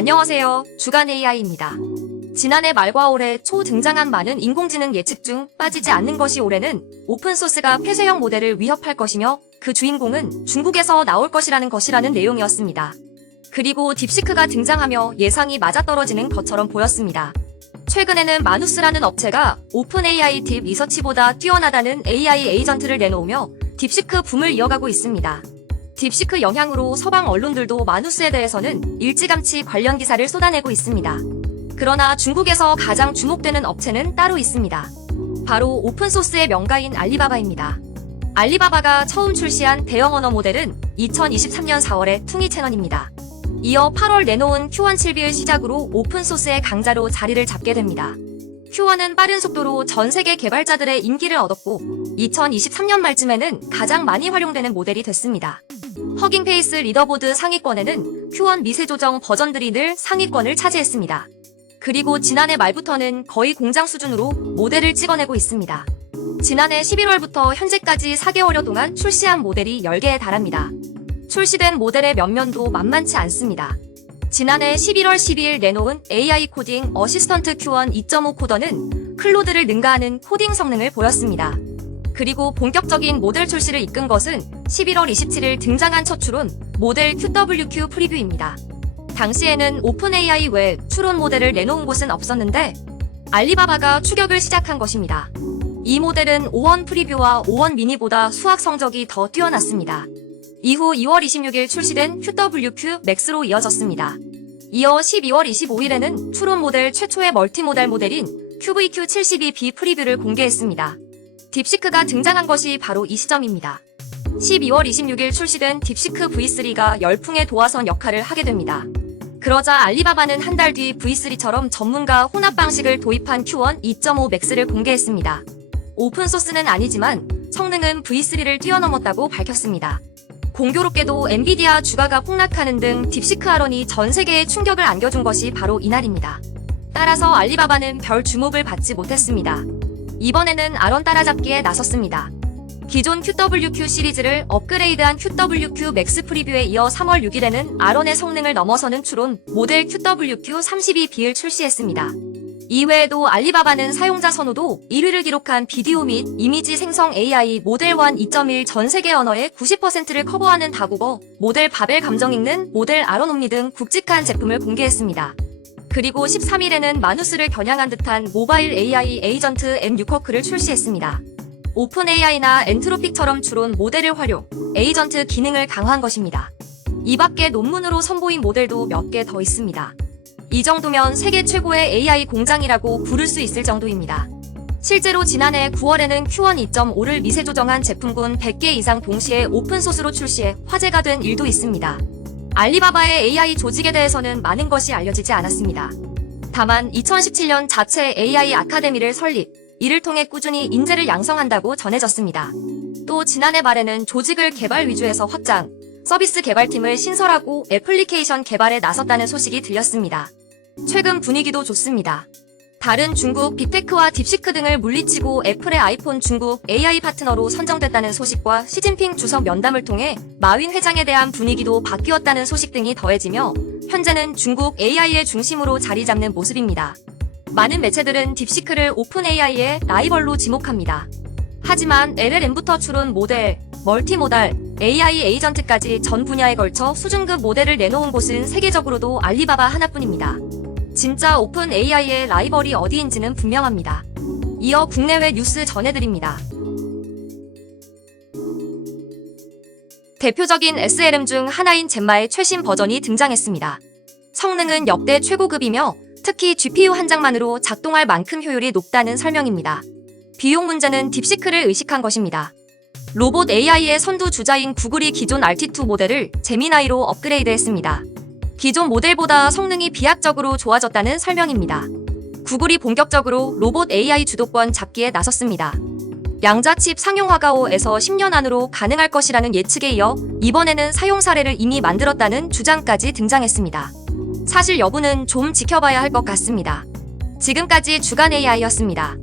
안녕하세요. 주간 AI입니다. 지난해 말과 올해 초 등장한 많은 인공지능 예측 중 빠지지 않는 것이 올해는 오픈소스가 폐쇄형 모델을 위협할 것이며 그 주인공은 중국에서 나올 것이라는 내용이었습니다. 그리고 딥시크가 등장하며 예상이 맞아떨어지는 것처럼 보였습니다. 최근에는 마누스라는 업체가 오픈 AI 딥 리서치보다 뛰어나다는 AI 에이전트를 내놓으며 딥시크 붐을 이어가고 있습니다. 딥시크 영향으로 서방 언론들도 마누스에 대해서는 일찌감치 관련 기사를 쏟아내고 있습니다. 그러나 중국에서 가장 주목되는 업체는 따로 있습니다. 바로 오픈소스의 명가인 알리바바입니다. 알리바바가 처음 출시한 대형 언어 모델은 2023년 4월의 퉁이 채널입니다. 이어 8월 내놓은 Q1 7비를 시작으로 오픈소스의 강자로 자리를 잡게 됩니다. Q1은 빠른 속도로 전 세계 개발자들의 인기를 얻었고 2023년 말쯤에는 가장 많이 활용되는 모델이 됐습니다. 허깅페이스 리더보드 상위권에는 Q1 미세 조정 버전들이 늘 상위권을 차지했습니다. 그리고 지난해 말부터는 거의 공장 수준으로 모델을 찍어내고 있습니다. 지난해 11월부터 현재까지 4개월여 동안 출시한 모델이 10개에 달합니다. 출시된 모델의 면면도 만만치 않습니다. 지난해 11월 12일 내놓은 AI 코딩 어시스턴트 Q1 2.5 코더는 클로드를 능가하는 코딩 성능을 보였습니다. 그리고 본격적인 모델 출시를 이끈 것은 11월 27일 등장한 첫 추론 모델 QWQ 프리뷰입니다. 당시에는 오픈AI 외 추론 모델을 내놓은 곳은 없었는데 알리바바가 추격을 시작한 것입니다. 이 모델은 5원 프리뷰와 5원 미니보다 수학 성적이 더 뛰어났습니다. 이후 2월 26일 출시된 QWQ 맥스로 이어졌습니다. 이어 12월 25일에는 추론 모델 최초의 멀티모달 모델인 QVQ72B 프리뷰를 공개했습니다. 딥시크가 등장한 것이 바로 이 시점입니다. 12월 26일 출시된 딥시크 V3가 열풍의 도화선 역할을 하게 됩니다. 그러자 알리바바는 한 달 뒤 V3처럼 전문가 혼합 방식을 도입한 Q1 2.5 맥스를 공개했습니다. 오픈소스는 아니지만 성능은 V3를 뛰어넘었다고 밝혔습니다. 공교롭게도 엔비디아 주가가 폭락하는 등 딥시크 할원이 전 세계에 충격을 안겨준 것이 바로 이날입니다. 따라서 알리바바는 별 주목을 받지 못했습니다. 이번에는 알원 따라잡기에 나섰습니다. 기존 QWQ 시리즈를 업그레이드한 QWQ 맥스 프리뷰에 이어 3월 6일에는 알원의 성능을 넘어서는 추론 모델 QWQ32B를 출시했습니다. 이외에도 알리바바는 사용자 선호도 1위를 기록한 비디오 및 이미지 생성 AI 모델 1 2.1 전 세계 언어의 90%를 커버하는 다국어 모델 바벨 감정 읽는 모델 아론옴니 등 굵직한 제품을 공개했습니다. 그리고 13일에는 마누스를 겨냥한 듯한 모바일 AI 에이전트 M 뉴커크를 출시했습니다. 오픈 AI나 엔트로픽처럼 추론 모델을 활용, 에이전트 기능을 강화한 것입니다. 이 밖에 논문으로 선보인 모델도 몇 개 더 있습니다. 이 정도면 세계 최고의 AI 공장이라고 부를 수 있을 정도입니다. 실제로 지난해 9월에는 Q1 2.5를 미세 조정한 제품군 100개 이상 동시에 오픈소스로 출시해 화제가 된 일도 있습니다. 알리바바의 AI 조직에 대해서는 많은 것이 알려지지 않았습니다. 다만 2017년 자체 AI 아카데미를 설립, 이를 통해 꾸준히 인재를 양성한다고 전해졌습니다. 또 지난해 말에는 조직을 개발 위주에서 확장, 서비스 개발팀을 신설하고 애플리케이션 개발에 나섰다는 소식이 들렸습니다. 최근 분위기도 좋습니다. 다른 중국 빅테크와 딥시크 등을 물리치고 애플의 아이폰 중국 AI 파트너로 선정됐다는 소식과 시진핑 주석 면담을 통해 마윈 회장에 대한 분위기도 바뀌었다는 소식 등이 더해지며 현재는 중국 AI의 중심으로 자리 잡는 모습입니다. 많은 매체들은 딥시크를 오픈 AI의 라이벌로 지목합니다. 하지만 LLM부터 추론 모델, 멀티모달, AI 에이전트까지 전 분야에 걸쳐 수준급 모델을 내놓은 곳은 세계적으로도 알리바바 하나뿐입니다. 진짜 오픈 AI의 라이벌이 어디인지는 분명합니다. 이어 국내외 뉴스 전해드립니다. 대표적인 SLM 중 하나인 젬마의 최신 버전이 등장했습니다. 성능은 역대 최고급이며 특히 GPU 한 장만으로 작동할 만큼 효율이 높다는 설명입니다. 비용 문제는 딥시크를 의식한 것입니다. 로봇 AI의 선두 주자인 구글이 기존 RT2 모델을 제미나이로 업그레이드했습니다. 기존 모델보다 성능이 비약적으로 좋아졌다는 설명입니다. 구글이 본격적으로 로봇 AI 주도권 잡기에 나섰습니다. 양자칩 상용화가5에서 10년 안으로 가능할 것이라는 예측에 이어 이번에는 사용 사례를 이미 만들었다는 주장까지 등장했습니다. 사실 여부는 좀 지켜봐야 할 것 같습니다. 지금까지 주간 AI였습니다.